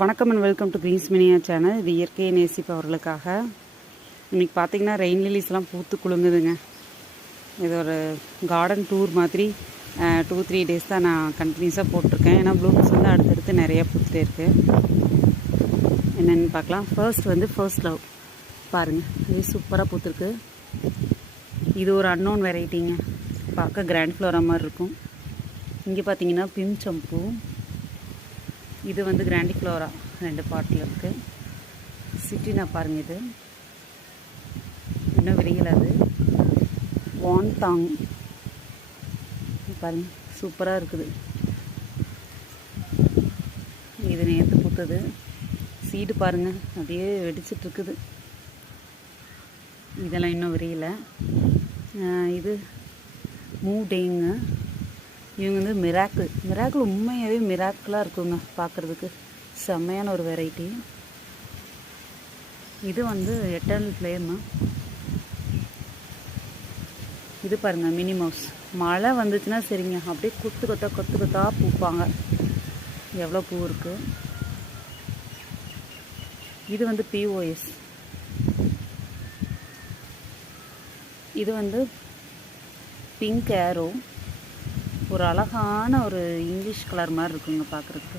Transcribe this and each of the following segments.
வணக்கம் and welcome to greens மினியா channel. இது இயற்கையை நேசிப்பவர்களுக்காக. இன்றைக்கி பார்த்திங்கன்னா ரெயின் லில்லிஸ்லாம் பூத்து குலுங்குதுங்க. இது ஒரு கார்டன் டூர் மாதிரி 2-3 டேஸ் தான் நான் கண்டினியூஸாக போட்டிருக்கேன். ஏன்னா ப்ளூம்ஸ் வந்து அடுத்தடுத்து நிறையா பூத்துட்டே இருக்குது. என்னென்னு பார்க்கலாம். ஃபர்ஸ்ட் லவ் பாருங்கள், இது சூப்பராக பூத்துருக்கு. இது ஒரு அன்னோன் வெரைட்டிங்க, பார்க்க கிராண்ட் ஃப்ளோரா மாதிரி இருக்கும். இங்கே பார்த்தீங்கன்னா பிம் சம்பூ, இது வந்து கிராண்டிஃப்ளோரா 2 பாட்டில் இருக்குது. சிட்டினா பாருங்கள், இது இன்னும் விரியல. அது வான்தாங் பாருங்கள், சூப்பராக இருக்குது. இது நேற்று பூத்தது. சீடு பாருங்கள், அப்படியே வெடிச்சிட்ருக்குது. இதெல்லாம் இன்னும் விரியல. இது மூடேங்க. இவங்க வந்து மிராக்கிள் உண்மையாகவே மிராக்கிளாக இருக்குங்க பார்க்குறதுக்கு. செம்மையான ஒரு வெரைட்டி. இது வந்து எட்டர்னல் ஃப்ளேம். இது பாருங்கள் மினி மவுஸ். மழை வந்துச்சுன்னா சரிங்க, அப்படியே கொத்து கொத்தாக பூப்பாங்க. எவ்வளோ பூ இருக்குது. இது வந்து POS. இது வந்து பிங்க் ஏரோ. ஒரு அழகான ஒரு இங்கிலீஷ் கலர் மாதிரி இருக்குங்க பார்க்குறதுக்கு.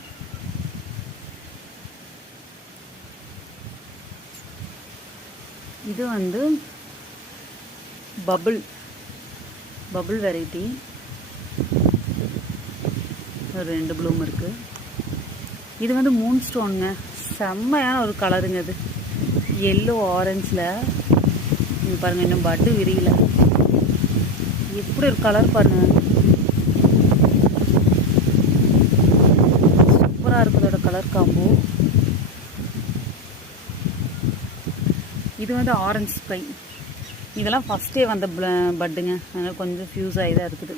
இது வந்து பபுள் வெரைட்டி. ஒரு 2 ப்ளூம் இருக்குது. இது வந்து மூன் ஸ்டோனுங்க. செம்மையான ஒரு கலருங்க. அது எல்லோ ஆரஞ்சில். நீங்கள் பாருங்கள், இன்னும் பட்டு விரியல. எப்படி ஒரு கலர் பாருங்கள், சூப்பராக இருக்குது அதோட கலர் காம்போ. இது வந்து ஆரஞ்சு ஸ்கை. இதெல்லாம் ஃபஸ்ட்டே வந்த பட்டுங்க, அதனால் கொஞ்சம் ஃப்யூஸ் ஆகி தான் இருக்குது.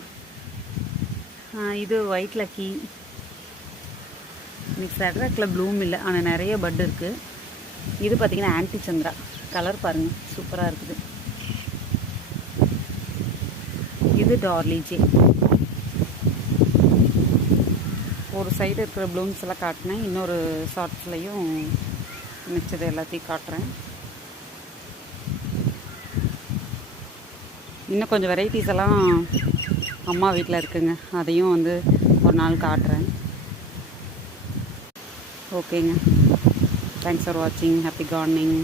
இது ஒயிட் லக்கி. இன்னைக்கு சேட்டராக்கில் ப்ளூம் இல்லை, ஆனால் நிறைய பட் இருக்குது. இது பார்த்திங்கன்னா ஆன்டி சந்திரா. கலர் பாருங்கள், சூப்பராக இருக்குது. இது டார்லிஜே. ஒரு சைடு இருக்கிற ப்ளூம்ஸ் எல்லாம் காட்டினேன். இன்னொரு ஷார்ட்ஸ்லையும் மிச்சது எல்லாத்தையும் காட்டுறேன். இன்னும் கொஞ்சம் வெரைட்டிஸ் எல்லாம் அம்மா வீட்டில் இருக்குங்க, அதையும் வந்து ஒரு நாள் காட்டுறேன். ஓகேங்க, தேங்க்ஸ் ஃபார் வாட்சிங். Happy gardening.